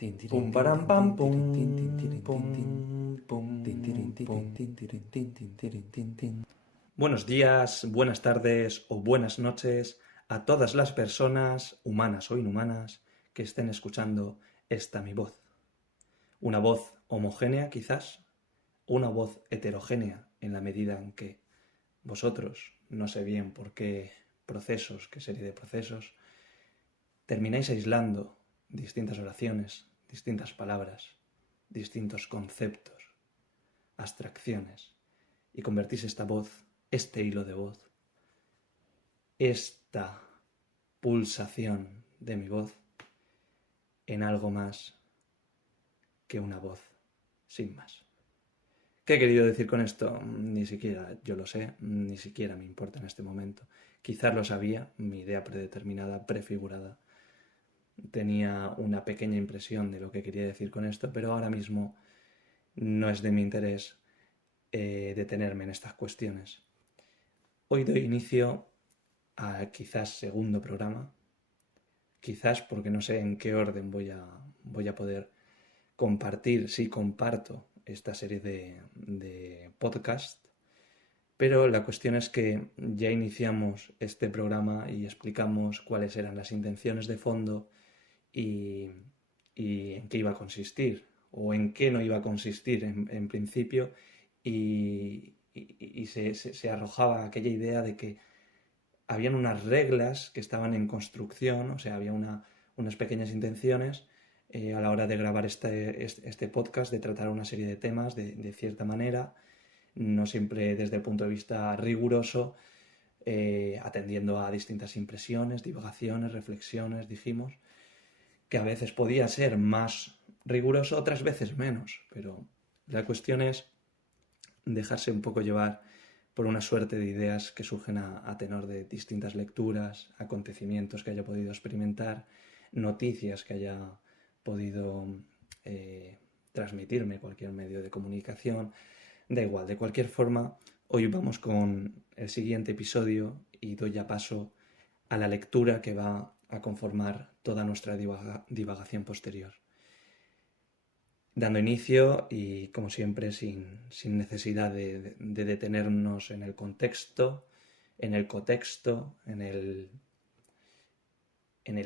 Pum param pam pum pum pum Buenos días, buenas tardes o buenas noches a todas las personas, humanas o inhumanas, que estén escuchando esta mi voz. Una voz homogénea quizás, una voz heterogénea en la medida en que vosotros, no sé bien por qué procesos, qué serie de procesos, termináis aislando distintas oraciones, distintas palabras, distintos conceptos, abstracciones, y convertís esta voz, este hilo de voz, esta pulsación de mi voz en algo más que una voz sin más. ¿Qué he querido decir con esto? Ni siquiera yo lo sé, ni siquiera me importa en este momento. Quizás lo sabía, mi idea predeterminada, prefigurada. Tenía una pequeña impresión de lo que quería decir con esto, pero ahora mismo no es de mi interés detenerme en estas cuestiones. Hoy doy inicio a quizás segundo programa, quizás porque no sé en qué orden voy a poder compartir, si comparto esta serie de podcast, pero la cuestión es que ya iniciamos este programa y explicamos cuáles eran las intenciones de fondo y en qué iba a consistir o en qué no iba a consistir en principio y se arrojaba aquella idea de que habían unas reglas que estaban en construcción, o sea, había unas pequeñas intenciones a la hora de grabar este podcast, de tratar una serie de temas de cierta manera, no siempre desde el punto de vista riguroso, atendiendo a distintas impresiones, divagaciones, reflexiones, dijimos, que a veces podía ser más riguroso, otras veces menos, pero la cuestión es dejarse un poco llevar por una suerte de ideas que surgen a tenor de distintas lecturas, acontecimientos que haya podido experimentar, noticias que haya podido transmitirme cualquier medio de comunicación. Da igual, de cualquier forma, hoy vamos con el siguiente episodio y doy ya paso a la lectura que va a conformar toda nuestra divagación posterior. Dando inicio y, como siempre, sin necesidad de detenernos en el contexto, en el cotexto, en el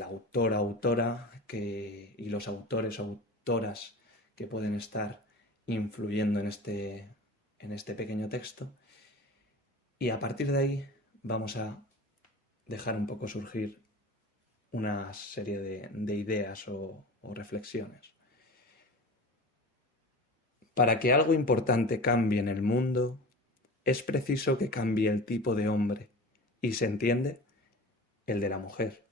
autor, autora y los autores o autoras que pueden estar influyendo en este pequeño texto. Y a partir de ahí vamos a dejar un poco surgir una serie de ideas o reflexiones. Para que algo importante cambie en el mundo, es preciso que cambie el tipo de hombre, y se entiende, el de la mujer.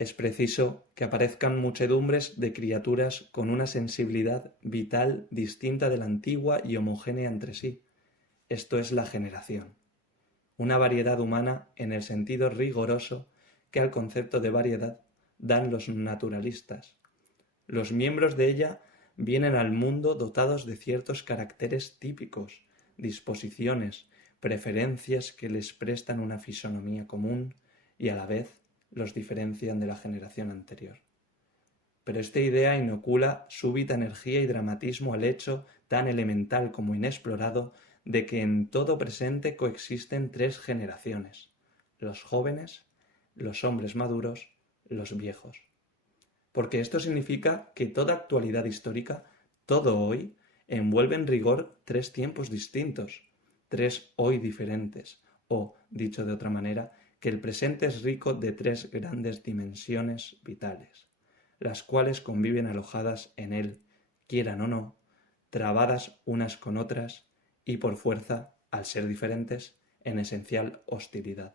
Es preciso que aparezcan muchedumbres de criaturas con una sensibilidad vital distinta de la antigua y homogénea entre sí. Esto es la generación. Una variedad humana en el sentido rigoroso que al concepto de variedad dan los naturalistas. Los miembros de ella vienen al mundo dotados de ciertos caracteres típicos, disposiciones, preferencias que les prestan una fisonomía común y a la vez los diferencian de la generación anterior. Pero esta idea inocula súbita energía y dramatismo al hecho tan elemental como inexplorado de que en todo presente coexisten tres generaciones: los jóvenes, los hombres maduros, los viejos. Porque esto significa que toda actualidad histórica, todo hoy, envuelve en rigor tres tiempos distintos, tres hoy diferentes, o, dicho de otra manera, que el presente es rico de tres grandes dimensiones vitales, las cuales conviven alojadas en él, quieran o no, trabadas unas con otras y por fuerza, al ser diferentes, en esencial hostilidad.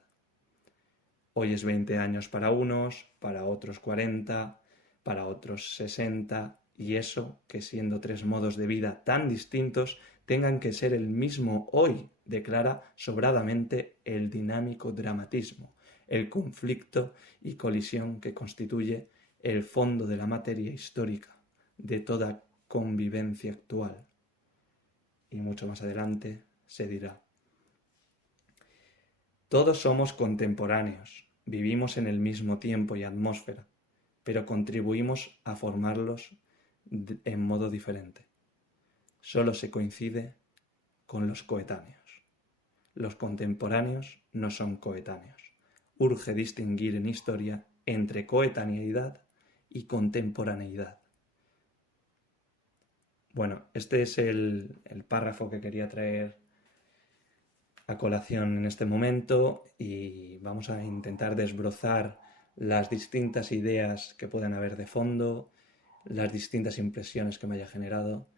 Hoy es 20 años para unos, para otros 40, para otros 60, y eso que siendo tres modos de vida tan distintos tengan que ser el mismo hoy, declara sobradamente el dinámico dramatismo, el conflicto y colisión que constituye el fondo de la materia histórica de toda convivencia actual. Y mucho más adelante se dirá: todos somos contemporáneos, vivimos en el mismo tiempo y atmósfera, pero contribuimos a formarlos en modo diferente. Solo se coincide con los coetáneos. Los contemporáneos no son coetáneos. Urge distinguir en historia entre coetaneidad y contemporaneidad. Bueno, este es el párrafo que quería traer a colación en este momento y vamos a intentar desbrozar las distintas ideas que puedan haber de fondo, las distintas impresiones que me haya generado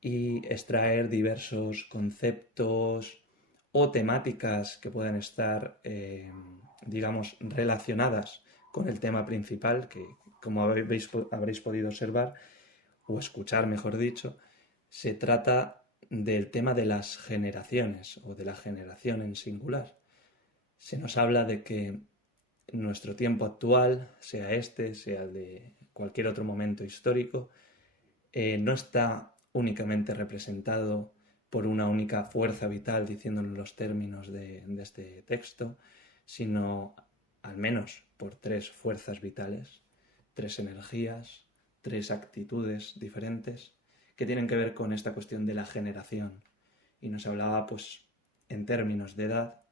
y extraer diversos conceptos o temáticas que puedan estar, digamos, relacionadas con el tema principal, que como habréis podido observar, o escuchar, mejor dicho, se trata del tema de las generaciones o de la generación en singular. Se nos habla de que nuestro tiempo actual, sea este, sea el de cualquier otro momento histórico, no está únicamente representado por una única fuerza vital, diciéndolo en los términos de este texto, sino al menos por tres fuerzas vitales, tres energías, tres actitudes diferentes que tienen que ver con esta cuestión de la generación. Y nos hablaba, pues, en términos de edad,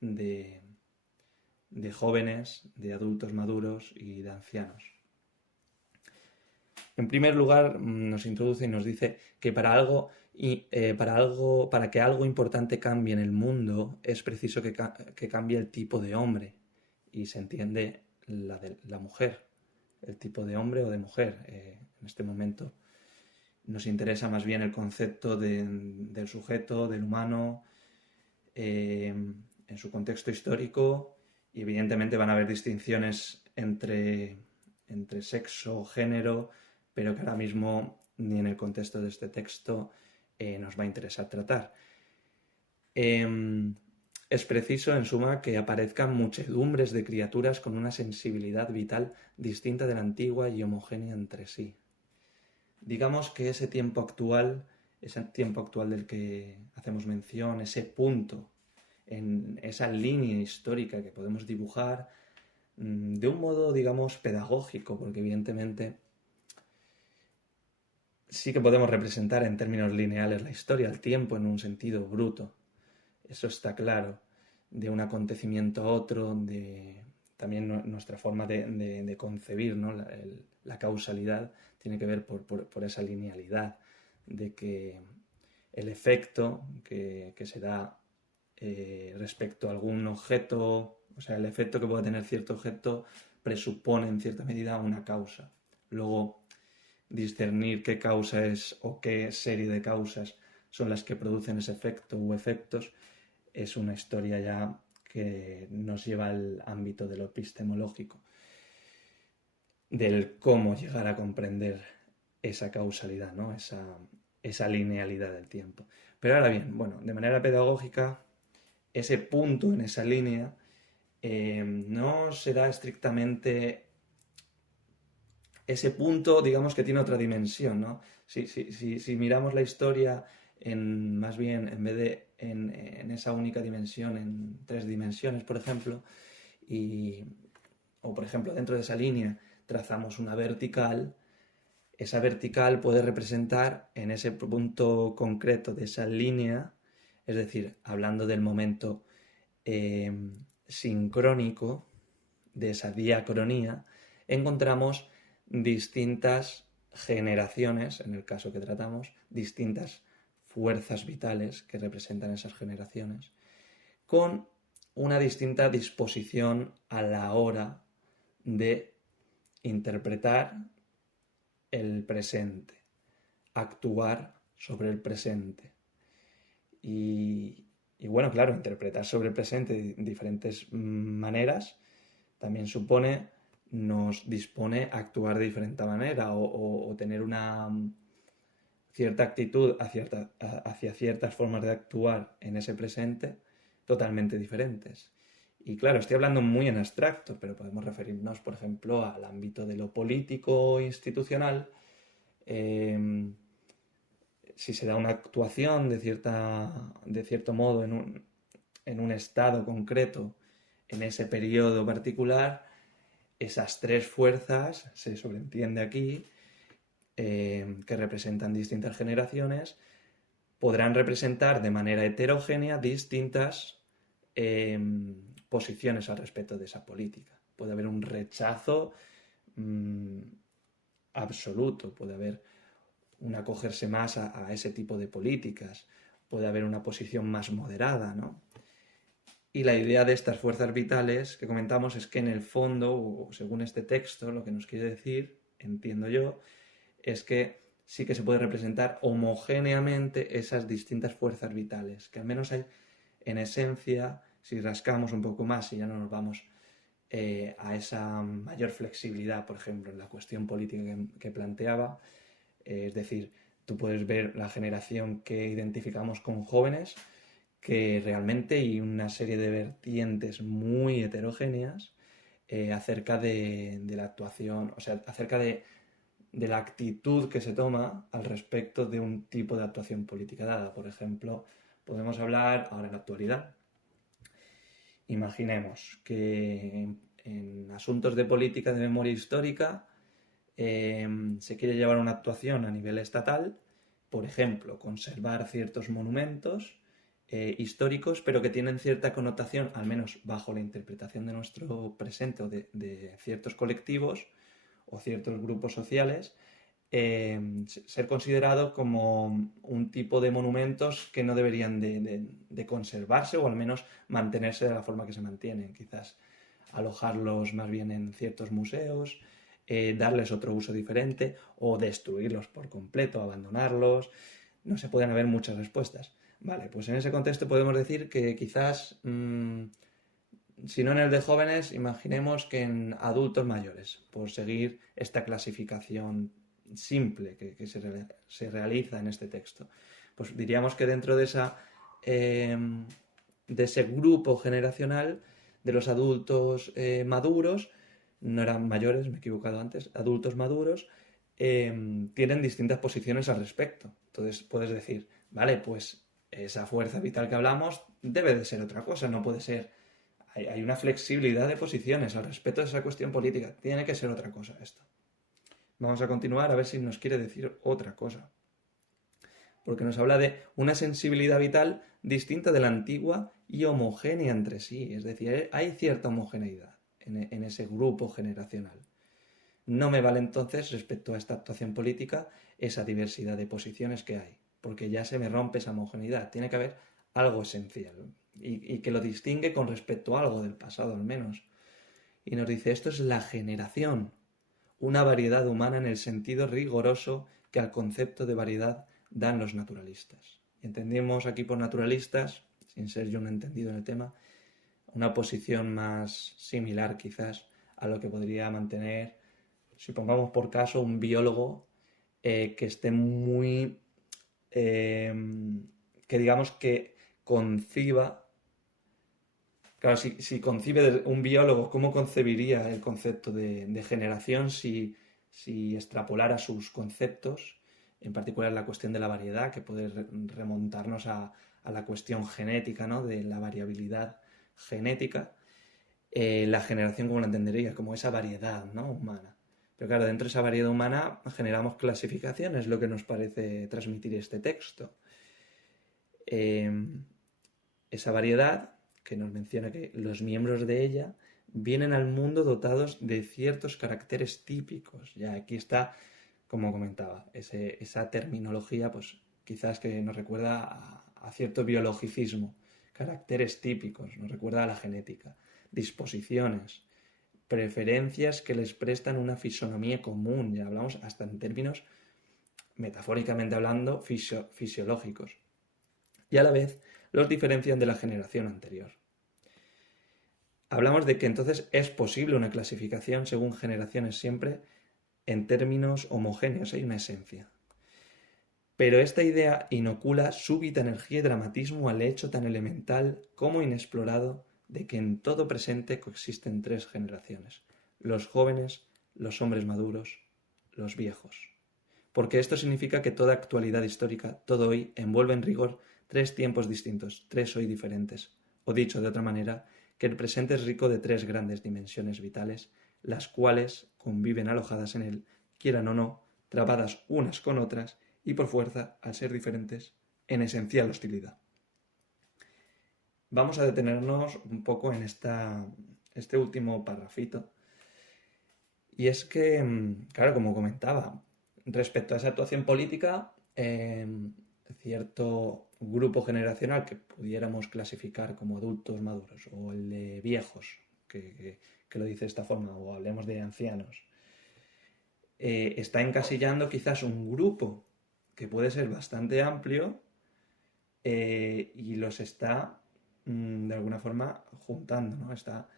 de jóvenes, de adultos maduros y de ancianos. En primer lugar, nos introduce y nos dice que para que algo importante cambie en el mundo, es preciso que cambie el tipo de hombre. Y se entiende la mujer, el tipo de hombre o de mujer. En este momento nos interesa más bien el concepto del sujeto, del humano, en su contexto histórico, y evidentemente van a haber distinciones entre sexo, género, pero que ahora mismo ni en el contexto de este texto nos va a interesar tratar. Es preciso, en suma, que aparezcan muchedumbres de criaturas con una sensibilidad vital distinta de la antigua y homogénea entre sí. Digamos que ese tiempo actual del que hacemos mención, ese punto en esa línea histórica que podemos dibujar de un modo, digamos, pedagógico, porque evidentemente sí que podemos representar en términos lineales la historia, el tiempo en un sentido bruto. Eso está claro, de un acontecimiento a otro, también nuestra forma de concebir, ¿no? La causalidad tiene que ver por esa linealidad, de que el efecto que se da respecto a algún objeto, o sea, el efecto que pueda tener cierto objeto presupone en cierta medida una causa. Luego, discernir qué causa es o qué serie de causas son las que producen ese efecto u efectos es una historia ya que nos lleva al ámbito de lo epistemológico, del cómo llegar a comprender esa causalidad, ¿no? esa linealidad del tiempo. Pero ahora bien, bueno, de manera pedagógica, ese punto en esa línea no será estrictamente ese punto, digamos, que tiene otra dimensión, ¿no? Si miramos la historia más bien, en vez de en esa única dimensión, en tres dimensiones, por ejemplo, o por ejemplo, dentro de esa línea trazamos una vertical, esa vertical puede representar en ese punto concreto de esa línea, es decir, hablando del momento sincrónico, de esa diacronía, encontramos distintas generaciones, en el caso que tratamos, distintas fuerzas vitales que representan esas generaciones, con una distinta disposición a la hora de interpretar el presente, actuar sobre el presente. Y bueno, claro, interpretar sobre el presente de diferentes maneras también nos dispone a actuar de diferente manera o tener una cierta actitud hacia ciertas formas de actuar en ese presente totalmente diferentes. Y claro, estoy hablando muy en abstracto, pero podemos referirnos, por ejemplo, al ámbito de lo político institucional. Si se da una actuación de cierto modo en un estado concreto, en ese periodo particular, esas tres fuerzas, se sobreentiende aquí, que representan distintas generaciones, podrán representar de manera heterogénea distintas posiciones al respecto de esa política. Puede haber un rechazo absoluto, puede haber un acogerse más a ese tipo de políticas, puede haber una posición más moderada, ¿no? Y la idea de estas fuerzas vitales que comentamos es que en el fondo, o según este texto, lo que nos quiere decir, entiendo yo, es que sí que se puede representar homogéneamente esas distintas fuerzas vitales, que al menos hay en esencia, si rascamos un poco más y ya no nos vamos a esa mayor flexibilidad, por ejemplo, en la cuestión política que planteaba, es decir, tú puedes ver la generación que identificamos con jóvenes, que realmente hay una serie de vertientes muy heterogéneas acerca de la actuación, o sea, acerca de la actitud que se toma al respecto de un tipo de actuación política dada. Por ejemplo, podemos hablar ahora en la actualidad. Imaginemos que en asuntos de política de memoria histórica se quiere llevar una actuación a nivel estatal, por ejemplo, conservar ciertos monumentos históricos, pero que tienen cierta connotación, al menos bajo la interpretación de nuestro presente o de ciertos colectivos o ciertos grupos sociales, ser considerado como un tipo de monumentos que no deberían de conservarse o al menos mantenerse de la forma que se mantienen. Quizás alojarlos más bien en ciertos museos, darles otro uso diferente o destruirlos por completo, abandonarlos. No se pueden haber muchas respuestas. Vale, pues en ese contexto podemos decir que quizás, si no en el de jóvenes, imaginemos que en adultos mayores, por seguir esta clasificación simple que se realiza en este texto. Pues diríamos que dentro de ese grupo generacional de los adultos maduros, no eran mayores, me he equivocado antes, adultos maduros, tienen distintas posiciones al respecto. Entonces puedes decir, vale, pues esa fuerza vital que hablamos debe de ser otra cosa, no puede ser. Hay una flexibilidad de posiciones al respecto de esa cuestión política, tiene que ser otra cosa esto. Vamos a continuar a ver si nos quiere decir otra cosa. Porque nos habla de una sensibilidad vital distinta de la antigua y homogénea entre sí. Es decir, hay cierta homogeneidad en ese grupo generacional. No me vale entonces, respecto a esta actuación política, esa diversidad de posiciones que hay, porque ya se me rompe esa homogeneidad. Tiene que haber algo esencial y que lo distingue con respecto a algo del pasado al menos. Y nos dice, esto es la generación, una variedad humana en el sentido rigoroso que al concepto de variedad dan los naturalistas. Y entendemos aquí por naturalistas, sin ser yo un entendido en el tema, una posición más similar quizás a lo que podría mantener, si pongamos por caso, un biólogo que esté muy, que digamos que conciba. Claro, si concibe un biólogo, ¿cómo concebiría el concepto de generación si extrapolara sus conceptos, en particular la cuestión de la variedad, que puede remontarnos a la cuestión genética, ¿no? De la variabilidad genética? La generación, ¿cómo la entendería? Como esa variedad, ¿no? Humana. Pero claro, dentro de esa variedad humana generamos clasificaciones, lo que nos parece transmitir este texto. Esa variedad que nos menciona que los miembros de ella vienen al mundo dotados de ciertos caracteres típicos. Ya aquí está, como comentaba, esa terminología, pues quizás que nos recuerda a cierto biologicismo, caracteres típicos, nos recuerda a la genética, disposiciones, preferencias que les prestan una fisonomía común, ya hablamos hasta en términos, metafóricamente hablando, fisiológicos, y a la vez los diferencian de la generación anterior. Hablamos de que entonces es posible una clasificación según generaciones siempre en términos homogéneos, hay una esencia. Pero esta idea inocula súbita energía y dramatismo al hecho tan elemental como inexplorado de que en todo presente coexisten tres generaciones: los jóvenes, los hombres maduros, los viejos. Porque esto significa que toda actualidad histórica, todo hoy, envuelve en rigor tres tiempos distintos, tres hoy diferentes. O dicho de otra manera, que el presente es rico de tres grandes dimensiones vitales, las cuales conviven alojadas en él, quieran o no, trabadas unas con otras y por fuerza, al ser diferentes, en esencial hostilidad. Vamos a detenernos un poco en este último parrafito. Y es que, claro, como comentaba, respecto a esa actuación política, cierto grupo generacional que pudiéramos clasificar como adultos maduros, o el de viejos, que lo dice de esta forma, o hablemos de ancianos, está encasillando quizás un grupo que puede ser bastante amplio y los está de alguna forma juntando, ¿no? Está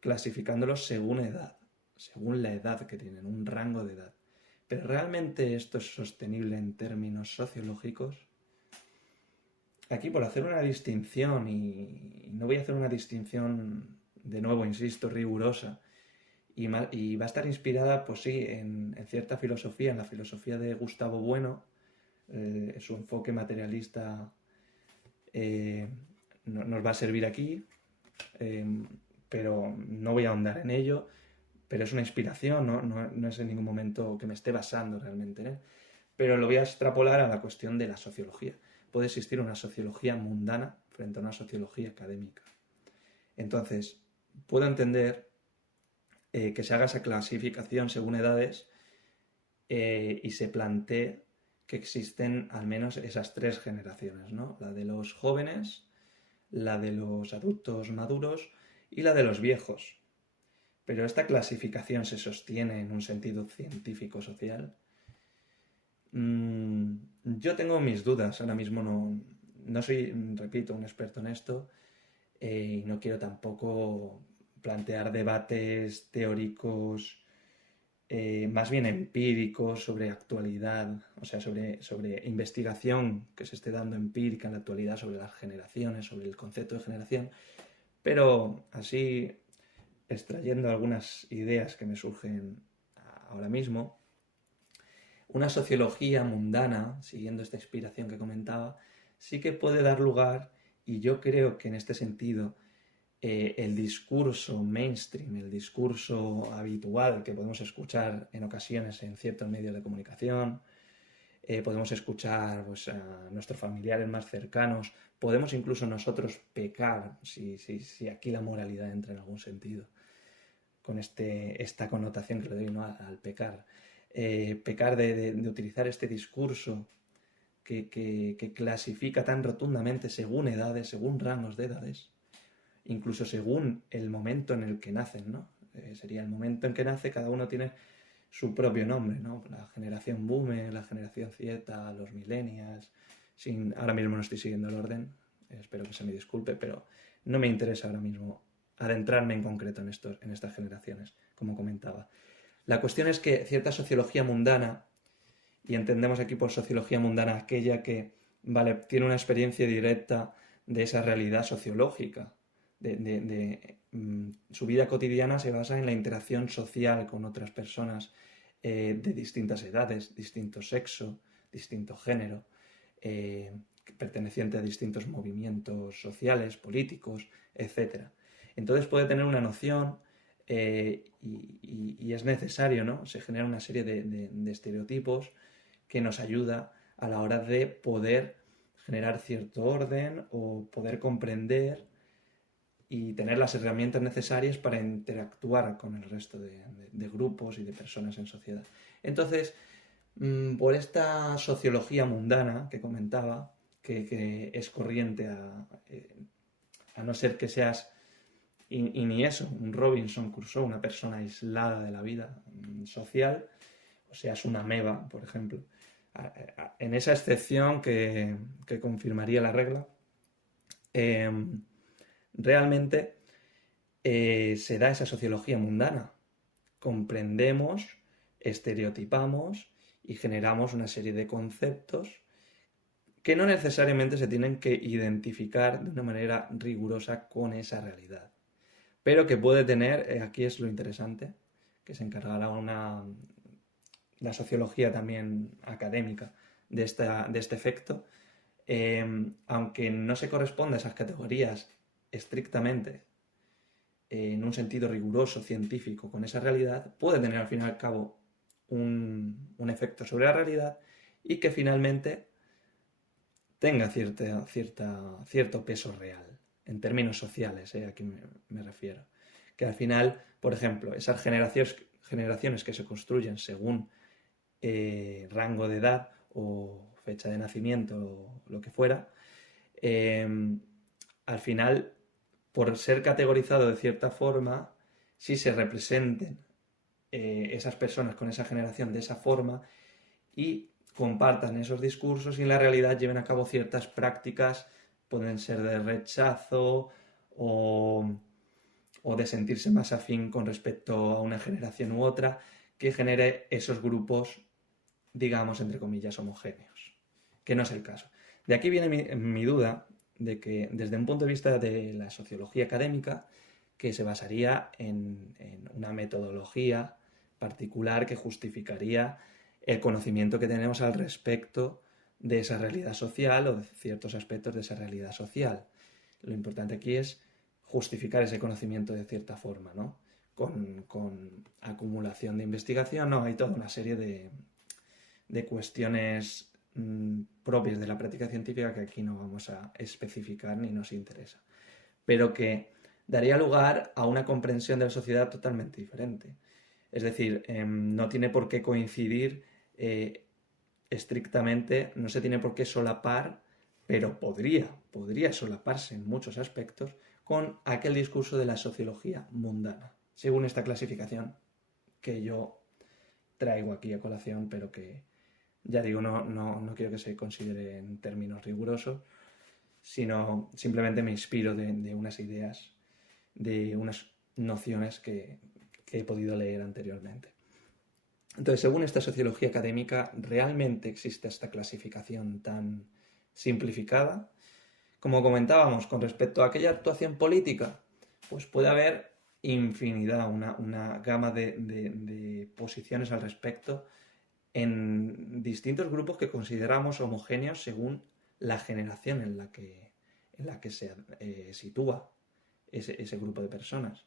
clasificándolos según edad, según la edad que tienen, un rango de edad. Pero ¿realmente esto es sostenible en términos sociológicos? Aquí por hacer una distinción, y no voy a hacer una distinción, de nuevo, insisto, rigurosa, y va a estar inspirada, pues sí, en cierta filosofía, en la filosofía de Gustavo Bueno, su enfoque materialista nos va a servir aquí, eh, pero no voy a ahondar en ello, pero es una inspiración, no es en ningún momento que me esté basando realmente, ¿eh? Pero lo voy a extrapolar a la cuestión de la sociología. Puede existir una sociología mundana frente a una sociología académica. Entonces, puedo entender que se haga esa clasificación según edades y se plantee que existen al menos esas tres generaciones, ¿no? La de los jóvenes, la de los adultos maduros y la de los viejos. Pero esta clasificación se sostiene en un sentido científico-social. Yo tengo mis dudas, ahora mismo no soy, repito, un experto en esto y no quiero tampoco plantear debates teóricos más bien empíricos sobre actualidad, o sea, sobre investigación que se esté dando empírica en la actualidad sobre las generaciones, sobre el concepto de generación, pero así extrayendo algunas ideas que me surgen ahora mismo, una sociología mundana, siguiendo esta inspiración que comentaba, sí que puede dar lugar, y yo creo que en este sentido el discurso mainstream, el discurso habitual que podemos escuchar en ocasiones en ciertos medios de comunicación, podemos escuchar pues, a nuestros familiares más cercanos, podemos incluso nosotros pecar, si aquí la moralidad entra en algún sentido, con esta connotación que le doy, ¿no? al pecar. Pecar de utilizar este discurso que clasifica tan rotundamente según edades, según rangos de edades, incluso según el momento en el que nacen, ¿no? Sería el momento en que nace, cada uno tiene su propio nombre, ¿no? La generación Boomer, la generación Z, los millennials, ahora mismo no estoy siguiendo el orden, espero que se me disculpe, pero no me interesa ahora mismo adentrarme en concreto en estas generaciones, como comentaba. La cuestión es que cierta sociología mundana, y entendemos aquí por sociología mundana aquella que, vale, tiene una experiencia directa de esa realidad sociológica, su vida cotidiana se basa en la interacción social con otras personas de distintas edades, distinto sexo, distinto género, perteneciente a distintos movimientos sociales, políticos, etc. Entonces puede tener una noción y es necesario, ¿no? Se genera una serie de estereotipos que nos ayuda a la hora de poder generar cierto orden o poder comprender y tener las herramientas necesarias para interactuar con el resto de grupos y de personas en sociedad. Entonces, por esta sociología mundana que comentaba, que es corriente a no ser que seas, y ni eso, un Robinson Crusoe, una persona aislada de la vida social, o seas una ameba, por ejemplo. En esa excepción que confirmaría la regla, realmente se da esa sociología mundana. Comprendemos, estereotipamos y generamos una serie de conceptos que no necesariamente se tienen que identificar de una manera rigurosa con esa realidad, pero que puede tener, aquí es lo interesante, que se encargará la sociología también académica de este efecto, aunque no se corresponda a esas categorías estrictamente en un sentido riguroso, científico, con esa realidad, puede tener al fin y al cabo un efecto sobre la realidad y que finalmente tenga cierto peso real, en términos sociales, aquí me refiero. Que al final, por ejemplo, esas generaciones que se construyen según rango de edad o fecha de nacimiento o lo que fuera, eh, al final, por ser categorizado de cierta forma, si se representen esas personas con esa generación de esa forma y compartan esos discursos y en la realidad lleven a cabo ciertas prácticas, pueden ser de rechazo o de sentirse más afín con respecto a una generación u otra, que genere esos grupos, digamos, entre comillas, homogéneos, que no es el caso. De aquí viene mi duda de que desde un punto de vista de la sociología académica, que se basaría en una metodología particular que justificaría el conocimiento que tenemos al respecto de esa realidad social o de ciertos aspectos de esa realidad social. Lo importante aquí es justificar ese conocimiento de cierta forma, ¿no? Con acumulación de investigación, no, hay toda una serie de cuestiones propias de la práctica científica que aquí no vamos a especificar ni nos interesa, pero que daría lugar a una comprensión de la sociedad totalmente diferente. Es decir, no tiene por qué coincidir estrictamente, no se tiene por qué solapar, pero podría solaparse en muchos aspectos con aquel discurso de la sociología mundana, según esta clasificación que yo traigo aquí a colación, pero que, ya digo, no quiero que se considere en términos rigurosos, sino simplemente me inspiro de unas ideas, de unas nociones que he podido leer anteriormente. Entonces, según esta sociología académica, ¿realmente existe esta clasificación tan simplificada? Como comentábamos, con respecto a aquella actuación política, pues puede haber infinidad, una gama de posiciones al respecto en distintos grupos que consideramos homogéneos según la generación en la que se sitúa ese grupo de personas.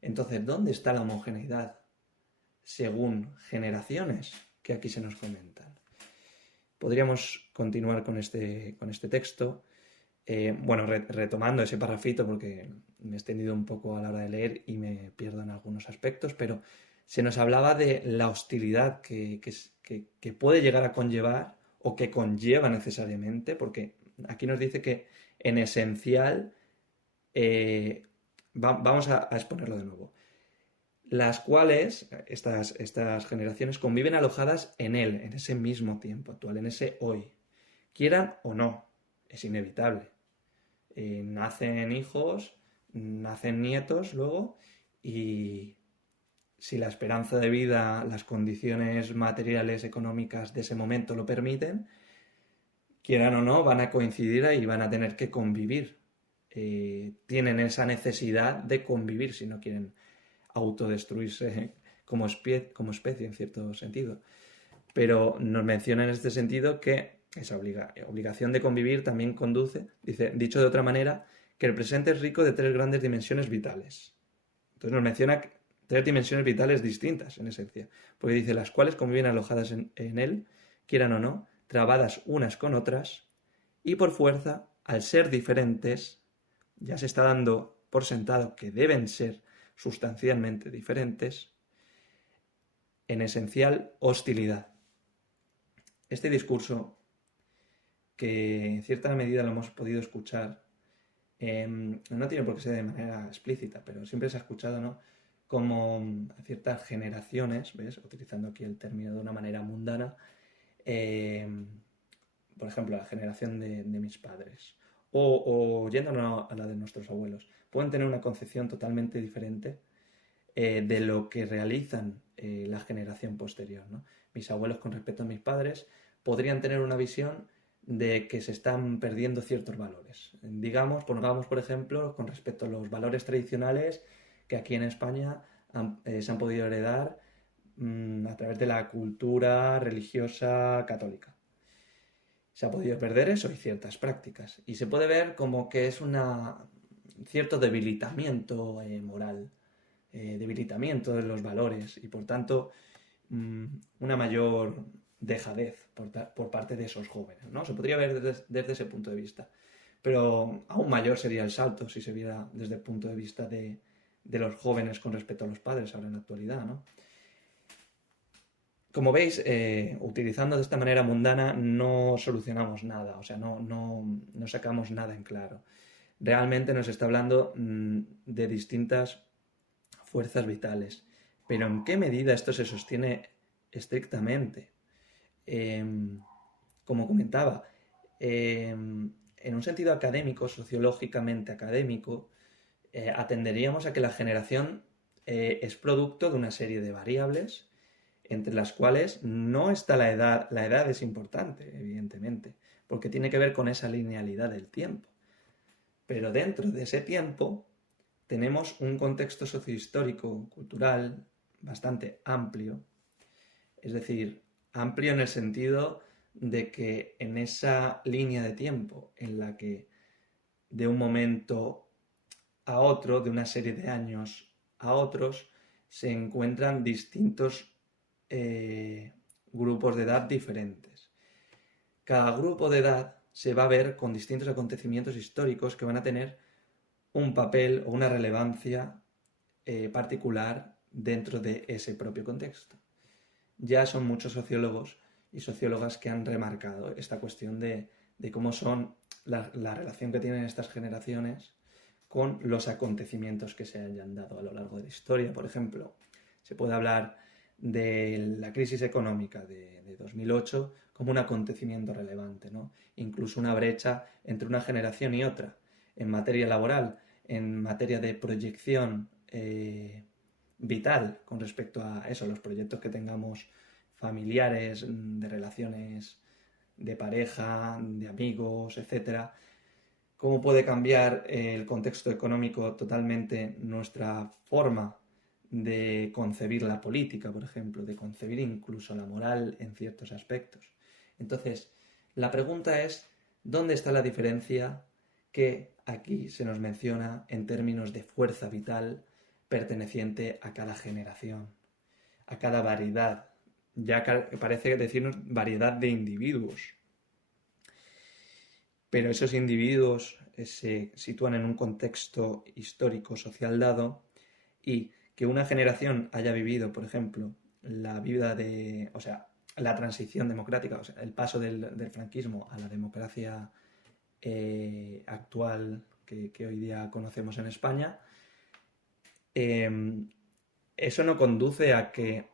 Entonces, ¿dónde está la homogeneidad según generaciones que aquí se nos comentan? Podríamos continuar con este texto, retomando ese parrafito porque me he extendido un poco a la hora de leer y me pierdo en algunos aspectos, pero se nos hablaba de la hostilidad que puede llegar a conllevar o que conlleva necesariamente, porque aquí nos dice que en esencial, vamos a exponerlo de nuevo, las cuales, estas generaciones, conviven alojadas en él, en ese mismo tiempo actual, en ese hoy. Quieran o no, es inevitable. Nacen hijos, nacen nietos luego, y si la esperanza de vida, las condiciones materiales, económicas de ese momento lo permiten, quieran o no, van a coincidir y van a tener que convivir. Tienen esa necesidad de convivir si no quieren autodestruirse como especie en cierto sentido. Pero nos menciona en este sentido que esa obligación de convivir también conduce, dice, dicho de otra manera, que el presente es rico de tres grandes dimensiones vitales. Entonces nos menciona tres dimensiones vitales distintas, en esencia, porque dice, las cuales conviven alojadas en él, quieran o no, trabadas unas con otras, y por fuerza, al ser diferentes, ya se está dando por sentado que deben ser sustancialmente diferentes, en esencial hostilidad. Este discurso, que en cierta medida lo hemos podido escuchar, no tiene por qué ser de manera explícita, pero siempre se ha escuchado, ¿no?, como ciertas generaciones, ¿ves?, utilizando aquí el término de una manera mundana, por ejemplo, la generación de mis padres, o yéndonos a la de nuestros abuelos, pueden tener una concepción totalmente diferente de lo que realizan la generación posterior, ¿no? Mis abuelos con respecto a mis padres podrían tener una visión de que se están perdiendo ciertos valores. Pongamos por ejemplo, con respecto a los valores tradicionales que aquí en España se han podido heredar a través de la cultura religiosa católica. Se ha podido perder eso y ciertas prácticas. Y se puede ver como que es un cierto debilitamiento moral, debilitamiento de los valores. Y por tanto, una mayor dejadez por parte de esos jóvenes, ¿no? Se podría ver desde ese punto de vista. Pero aún mayor sería el salto si se viera desde el punto de vista de los jóvenes con respecto a los padres ahora en la actualidad, ¿no? Como veis, utilizando de esta manera mundana no solucionamos nada, o sea, no sacamos nada en claro. Realmente nos está hablando de distintas fuerzas vitales, pero ¿en qué medida esto se sostiene estrictamente? Como comentaba, en un sentido académico, sociológicamente académico, atenderíamos a que la generación es producto de una serie de variables entre las cuales no está la edad. La edad es importante, evidentemente, porque tiene que ver con esa linealidad del tiempo. Pero dentro de ese tiempo tenemos un contexto sociohistórico, cultural, bastante amplio. Es decir, amplio en el sentido de que en esa línea de tiempo en la que de un momento a otro, de una serie de años a otros, se encuentran distintos grupos de edad diferentes. Cada grupo de edad se va a ver con distintos acontecimientos históricos que van a tener un papel o una relevancia particular dentro de ese propio contexto. Ya son muchos sociólogos y sociólogas que han remarcado esta cuestión de cómo son la relación que tienen estas generaciones con los acontecimientos que se hayan dado a lo largo de la historia. Por ejemplo, se puede hablar de la crisis económica de 2008 como un acontecimiento relevante, ¿no? Incluso una brecha entre una generación y otra, en materia laboral, en materia de proyección vital con respecto a eso, los proyectos que tengamos familiares, de relaciones de pareja, de amigos, etcétera. Cómo puede cambiar el contexto económico totalmente nuestra forma de concebir la política, por ejemplo, de concebir incluso la moral en ciertos aspectos. Entonces, la pregunta es, ¿dónde está la diferencia que aquí se nos menciona en términos de fuerza vital perteneciente a cada generación, a cada variedad? Ya parece decirnos variedad de individuos, pero esos individuos se sitúan en un contexto histórico social dado y que una generación haya vivido, por ejemplo, la vida de, o sea, la transición democrática, o sea, el paso del franquismo a la democracia actual que hoy día conocemos en España, eso no conduce a que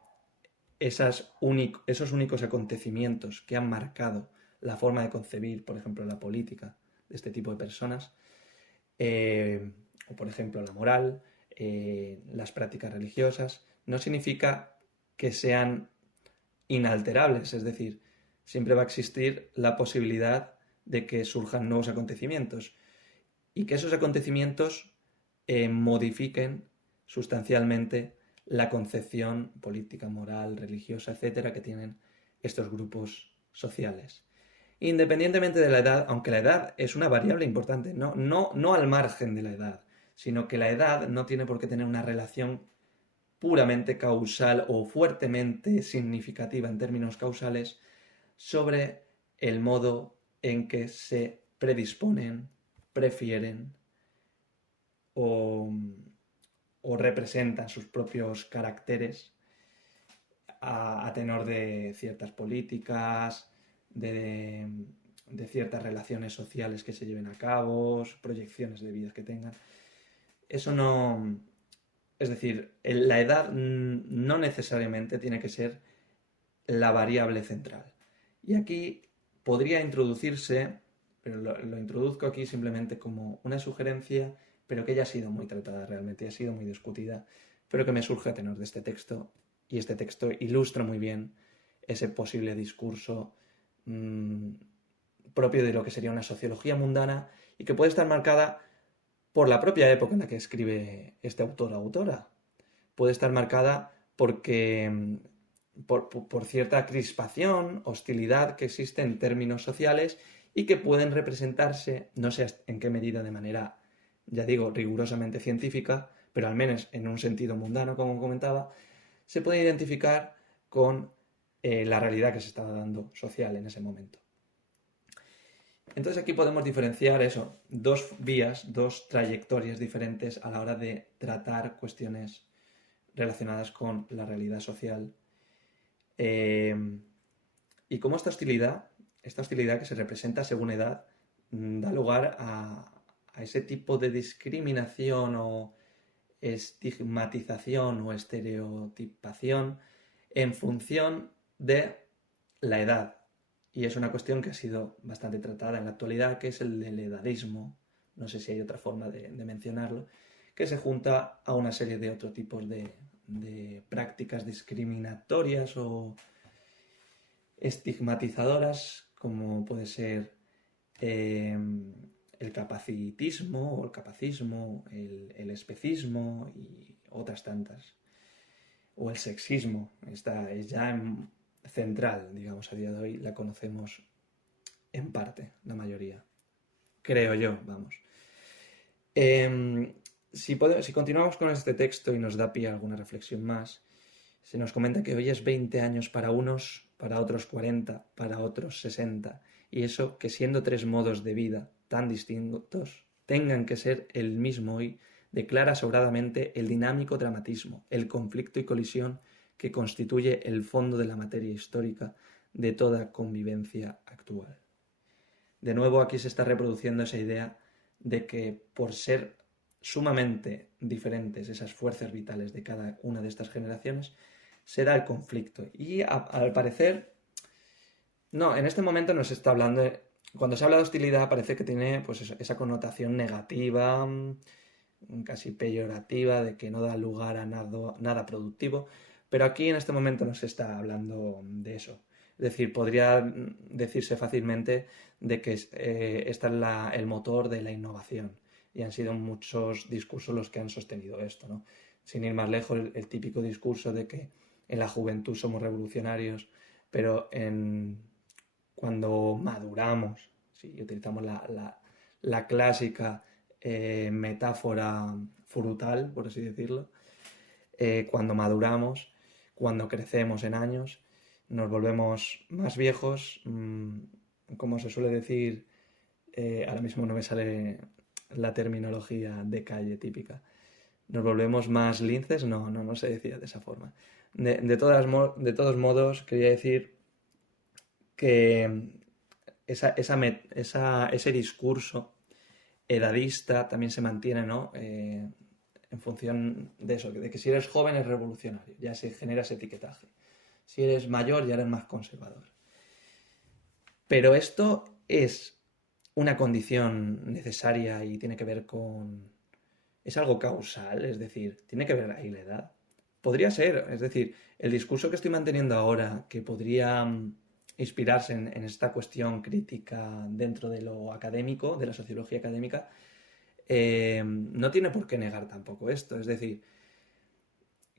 esos únicos acontecimientos que han marcado la forma de concebir, por ejemplo, la política de este tipo de personas, o por ejemplo la moral, las prácticas religiosas, no significa que sean inalterables, es decir, siempre va a existir la posibilidad de que surjan nuevos acontecimientos y que esos acontecimientos modifiquen sustancialmente la concepción política, moral, religiosa, etcétera, que tienen estos grupos sociales. Independientemente de la edad, aunque la edad es una variable importante, no al margen de la edad, sino que la edad no tiene por qué tener una relación puramente causal o fuertemente significativa en términos causales sobre el modo en que se predisponen, prefieren o, o representan sus propios caracteres a tenor de ciertas políticas, de ciertas relaciones sociales que se lleven a cabo, proyecciones de vida que tengan. Eso no... Es decir, la edad no necesariamente tiene que ser la variable central. Y aquí podría introducirse, pero lo introduzco aquí simplemente como una sugerencia, pero que ya ha sido muy tratada realmente, ha sido muy discutida, pero que me surge a tenor de este texto, y este texto ilustra muy bien ese posible discurso propio de lo que sería una sociología mundana y que puede estar marcada por la propia época en la que escribe este autor o autora. Puede estar marcada porque por cierta crispación, hostilidad que existe en términos sociales y que pueden representarse, no sé en qué medida de manera, ya digo, rigurosamente científica, pero al menos en un sentido mundano, como comentaba, se puede identificar con la realidad que se estaba dando social en ese momento. Entonces aquí podemos diferenciar eso, dos vías, dos trayectorias diferentes a la hora de tratar cuestiones relacionadas con la realidad social. Y cómo esta hostilidad que se representa según edad, da lugar a ese tipo de discriminación o estigmatización o estereotipación en función de la edad. Y es una cuestión que ha sido bastante tratada en la actualidad, que es el del edadismo, no sé si hay otra forma de mencionarlo, que se junta a una serie de otros tipos de prácticas discriminatorias o estigmatizadoras, como puede ser el capacitismo o el capacismo, el especismo y otras tantas. O el sexismo, esta es ya central, digamos, a día de hoy la conocemos en parte, la mayoría. Creo yo, vamos. Si continuamos con este texto y nos da pie a alguna reflexión más, se nos comenta que hoy es 20 años para unos, para otros 40, para otros 60, y eso que siendo tres modos de vida tan distintos, tengan que ser el mismo hoy, declara sobradamente el dinámico dramatismo, el conflicto y colisión que constituye el fondo de la materia histórica de toda convivencia actual. De nuevo aquí se está reproduciendo esa idea de que por ser sumamente diferentes esas fuerzas vitales de cada una de estas generaciones, se da el conflicto. Y al parecer, no, en este momento nos está hablando, cuando se habla de hostilidad parece que tiene pues esa connotación negativa, casi peyorativa, de que no da lugar a nada productivo, pero aquí en este momento no se está hablando de eso. Es decir, podría decirse fácilmente de que esta es el motor de la innovación y han sido muchos discursos los que han sostenido esto, ¿no? Sin ir más lejos, el típico discurso de que en la juventud somos revolucionarios, pero cuando maduramos, si utilizamos la clásica metáfora frutal, por así decirlo, cuando maduramos, cuando crecemos en años, nos volvemos más viejos, como se suele decir, ahora mismo no me sale la terminología de calle típica, nos volvemos más linces, no se decía de esa forma. De todos modos, quería decir que ese discurso edadista también se mantiene, ¿no? En función de eso, de que si eres joven es revolucionario, ya se genera ese etiquetaje. Si eres mayor ya eres más conservador. Pero esto es una condición necesaria y tiene que ver con... Es algo causal, es decir, tiene que ver ahí la edad. Podría ser, es decir, el discurso que estoy manteniendo ahora, que podría inspirarse en esta cuestión crítica dentro de lo académico, de la sociología académica, no tiene por qué negar tampoco esto. Es decir,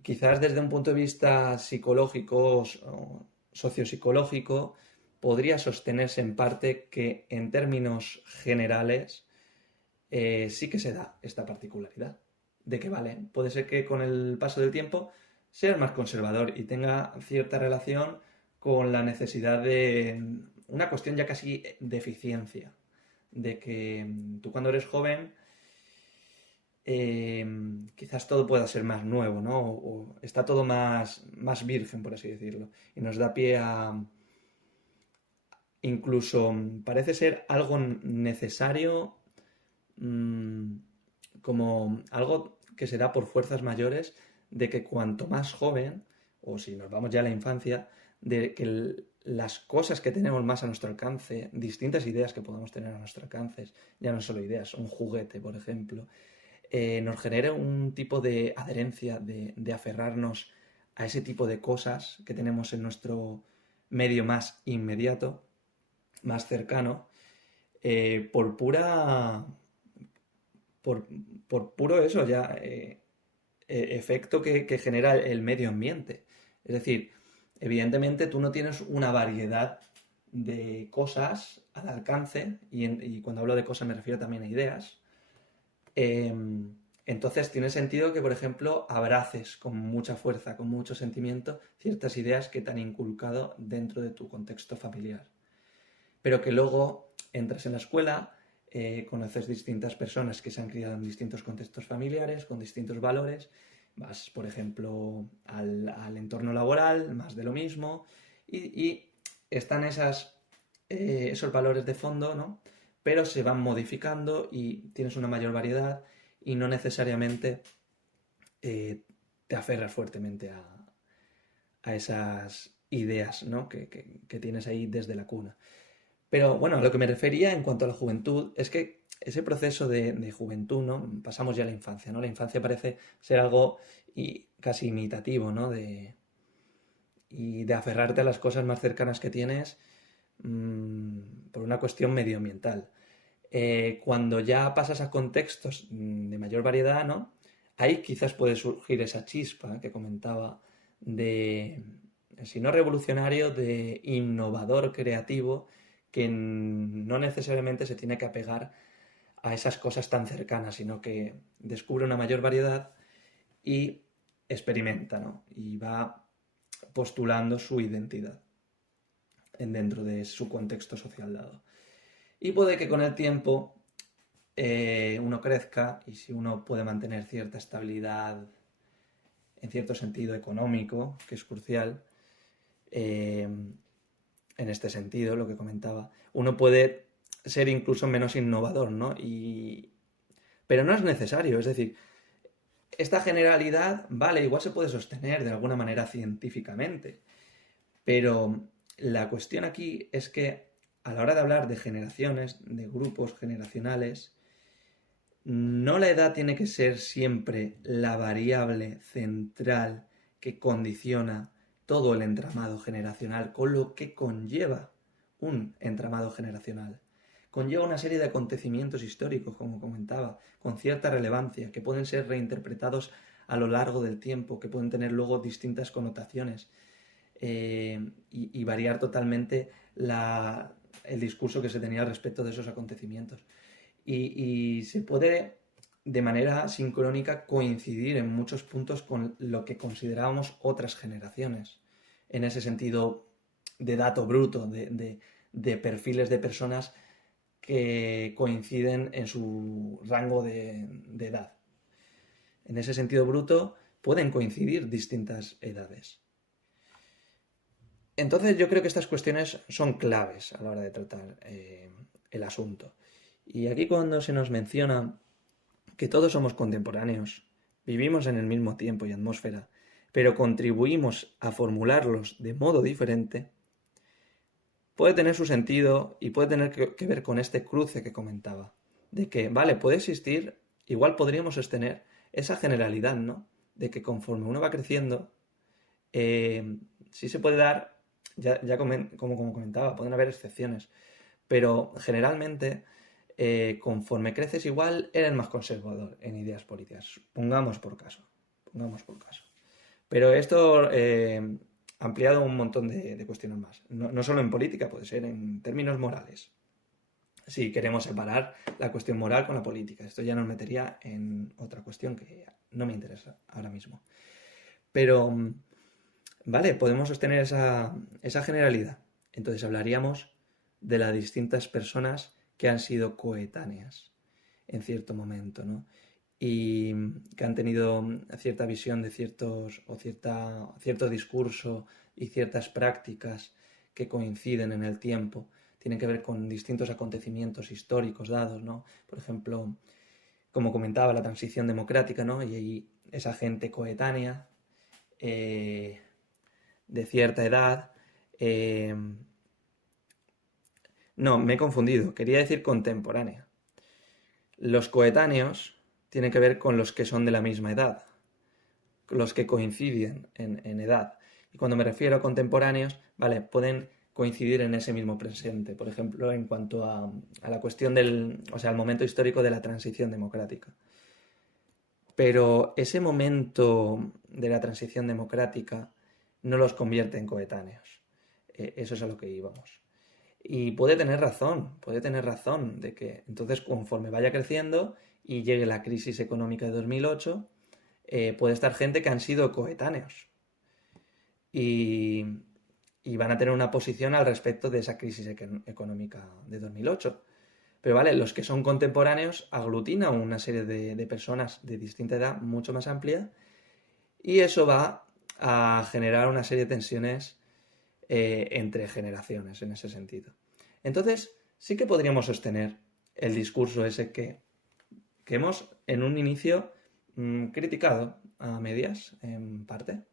quizás desde un punto de vista psicológico o sociopsicológico podría sostenerse en parte que en términos generales sí que se da esta particularidad. De que vale, puede ser que con el paso del tiempo seas más conservador y tenga cierta relación con la necesidad de una cuestión ya casi de eficiencia. De que tú cuando eres joven quizás todo pueda ser más nuevo, ¿no? O está todo más virgen, por así decirlo. Y nos da pie a... Incluso parece ser algo necesario, como algo que se da por fuerzas mayores, de que cuanto más joven, o si nos vamos ya a la infancia, de que las cosas que tenemos más a nuestro alcance, distintas ideas que podamos tener a nuestro alcance, ya no solo ideas, un juguete, por ejemplo, nos genera un tipo de adherencia, de aferrarnos a ese tipo de cosas que tenemos en nuestro medio más inmediato, más cercano, por pura... Por puro eso, ya, efecto que genera el medio ambiente. Es decir, evidentemente tú no tienes una variedad de cosas al alcance, y cuando hablo de cosas me refiero también a ideas, Entonces tiene sentido que, por ejemplo, abraces con mucha fuerza, con mucho sentimiento, ciertas ideas que te han inculcado dentro de tu contexto familiar. Pero que luego entras en la escuela, conoces distintas personas que se han criado en distintos contextos familiares, con distintos valores, vas, por ejemplo, al entorno laboral, más de lo mismo, y están esos valores de fondo, ¿no? Pero se van modificando y tienes una mayor variedad y no necesariamente te aferras fuertemente a esas ideas, ¿no? que tienes ahí desde la cuna. Pero bueno, a lo que me refería en cuanto a la juventud es que ese proceso de juventud, ¿no? Pasamos ya a la infancia, ¿no? La infancia parece ser algo casi imitativo, ¿no? Y de aferrarte a las cosas más cercanas que tienes por una cuestión medioambiental. Cuando ya pasas a contextos de mayor variedad, ¿no? Ahí quizás puede surgir esa chispa que comentaba de, si no revolucionario, de innovador creativo que no necesariamente se tiene que apegar a esas cosas tan cercanas, sino que descubre una mayor variedad y experimenta, ¿no? Y va postulando su identidad dentro de su contexto social dado. Y puede que con el tiempo uno crezca y si uno puede mantener cierta estabilidad en cierto sentido económico, que es crucial, en este sentido, lo que comentaba, uno puede ser incluso menos innovador, ¿no? Pero no es necesario, es decir, esta generalidad, vale, igual se puede sostener de alguna manera científicamente, pero la cuestión aquí es que a la hora de hablar de generaciones, de grupos generacionales, no la edad tiene que ser siempre la variable central que condiciona todo el entramado generacional, con lo que conlleva un entramado generacional. Conlleva una serie de acontecimientos históricos, como comentaba, con cierta relevancia, que pueden ser reinterpretados a lo largo del tiempo, que pueden tener luego distintas connotaciones y variar totalmente el discurso que se tenía al respecto de esos acontecimientos y se puede de manera sincrónica coincidir en muchos puntos con lo que considerábamos otras generaciones. En ese sentido de dato bruto, de perfiles de personas que coinciden en su rango de edad. En ese sentido bruto pueden coincidir distintas edades. Entonces yo creo que estas cuestiones son claves a la hora de tratar el asunto. Y aquí cuando se nos menciona que todos somos contemporáneos, vivimos en el mismo tiempo y atmósfera, pero contribuimos a formularlos de modo diferente, puede tener su sentido y puede tener que ver con este cruce que comentaba, de que, vale, puede existir, igual podríamos sostener esa generalidad, ¿no? De que conforme uno va creciendo, sí se puede dar, como comentaba, pueden haber excepciones, pero generalmente conforme creces igual eres más conservador en ideas políticas. Pongamos por caso. Pongamos por caso. Pero esto ampliado un montón de cuestiones más. No solo en política, puede ser en términos morales. Si queremos separar la cuestión moral con la política. Esto ya nos metería en otra cuestión que no me interesa ahora mismo. Pero, vale, podemos sostener esa generalidad. Entonces hablaríamos de las distintas personas que han sido coetáneas en cierto momento, ¿no? Y que han tenido cierta visión de cierto discurso y ciertas prácticas que coinciden en el tiempo. Tienen que ver con distintos acontecimientos históricos dados, ¿no? Por ejemplo, como comentaba, la transición democrática, ¿no? Y ahí esa gente coetánea, de cierta edad, eh, no, me he confundido, quería decir contemporánea. Los coetáneos tienen que ver con los que son de la misma edad, los que coinciden en edad. Y cuando me refiero a contemporáneos, vale, pueden coincidir en ese mismo presente. Por ejemplo, en cuanto a la cuestión al momento histórico de la transición democrática. Pero ese momento de la transición democrática no los convierte en coetáneos. Eso es a lo que íbamos. Y puede tener razón de que entonces conforme vaya creciendo y llegue la crisis económica de 2008, puede estar gente que han sido coetáneos y, y van a tener una posición al respecto de esa crisis económica de 2008. Pero vale, los que son contemporáneos aglutina una serie de personas de distinta edad mucho más amplia y eso va a generar una serie de tensiones entre generaciones en ese sentido. Entonces, sí que podríamos sostener el discurso ese que hemos en un inicio criticado a medias, en parte.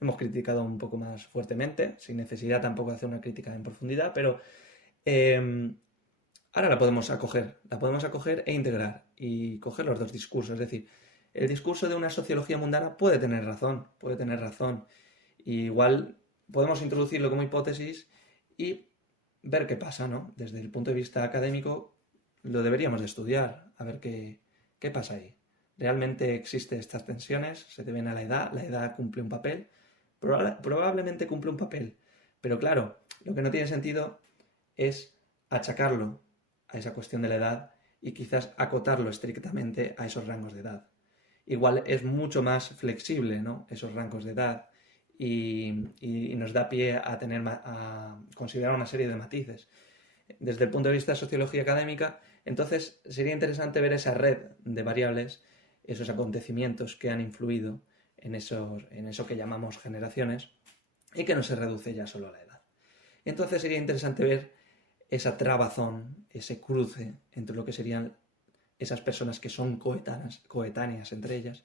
Hemos criticado un poco más fuertemente, sin necesidad tampoco de hacer una crítica en profundidad, pero eh, ahora la podemos acoger e integrar y coger los dos discursos. Es decir, el discurso de una sociología mundana puede tener razón, puede tener razón. Y igual podemos introducirlo como hipótesis y ver qué pasa, ¿no? Desde el punto de vista académico lo deberíamos de estudiar, a ver qué pasa ahí. ¿Realmente existen estas tensiones? ¿Se deben a la edad? ¿La edad cumple un papel? Probablemente cumple un papel. Pero claro, lo que no tiene sentido es achacarlo a esa cuestión de la edad y quizás acotarlo estrictamente a esos rangos de edad. Igual es mucho más flexible, ¿no? Esos rangos de edad y nos da pie a considerar una serie de matices. Desde el punto de vista de sociología académica, entonces sería interesante ver esa red de variables, esos acontecimientos que han influido en eso que llamamos generaciones y que no se reduce ya solo a la edad. Entonces sería interesante ver esa trabazón, ese cruce entre lo que serían esas personas que son coetáneas entre ellas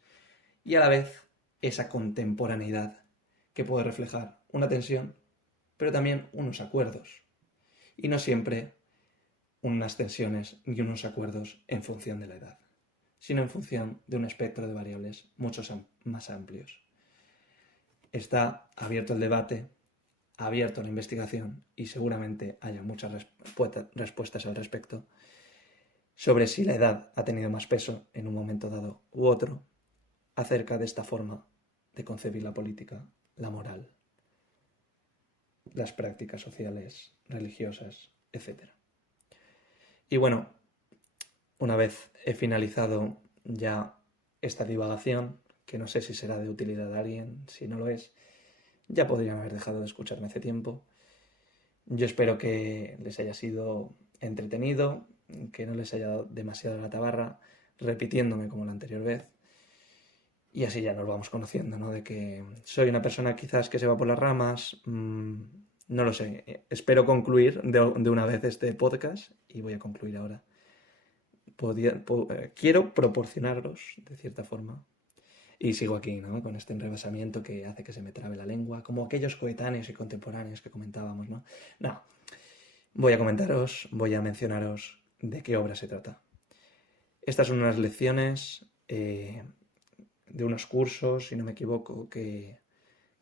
y a la vez esa contemporaneidad que puede reflejar una tensión, pero también unos acuerdos. Y no siempre unas tensiones y unos acuerdos en función de la edad, sino en función de un espectro de variables mucho más amplios. Está abierto el debate, abierto la investigación y seguramente haya muchas respuestas al respecto sobre si la edad ha tenido más peso en un momento dado u otro acerca de esta forma de concebir la política, la moral, las prácticas sociales, religiosas, etc. Y bueno, una vez he finalizado ya esta divagación, que no sé si será de utilidad a alguien, si no lo es, ya podrían haber dejado de escucharme hace tiempo. Yo espero que les haya sido entretenido, que no les haya dado demasiado la tabarra, repitiéndome como la anterior vez. Y así ya nos vamos conociendo, ¿no? De que soy una persona quizás que se va por las ramas, no lo sé. Espero concluir de una vez este podcast y voy a concluir ahora. Quiero proporcionaros, de cierta forma, y sigo aquí, ¿no? Con este enrevesamiento que hace que se me trabe la lengua, como aquellos coetáneos y contemporáneos que comentábamos, ¿no? No, voy a mencionaros de qué obra se trata. Estas son unas lecciones de unos cursos, si no me equivoco, que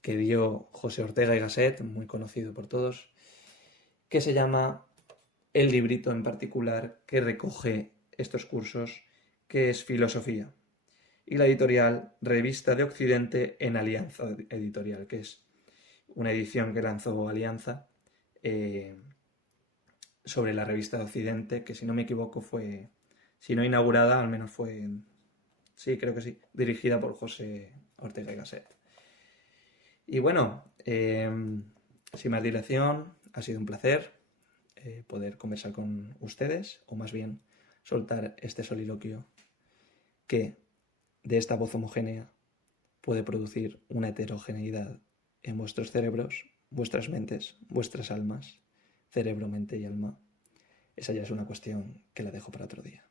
dio José Ortega y Gasset, muy conocido por todos, que se llama el librito en particular que recoge estos cursos, que es Filosofía. Y la editorial Revista de Occidente en Alianza Editorial, que es una edición que lanzó Alianza sobre la revista de Occidente, que si no me equivoco fue, si no inaugurada, al menos fue, sí, creo que sí, dirigida por José Ortega y Gasset. Y bueno, sin más dilación, ha sido un placer poder conversar con ustedes, o más bien soltar este soliloquio que de esta voz homogénea puede producir una heterogeneidad en vuestros cerebros, vuestras mentes, vuestras almas, cerebro, mente y alma. Esa ya es una cuestión que la dejo para otro día.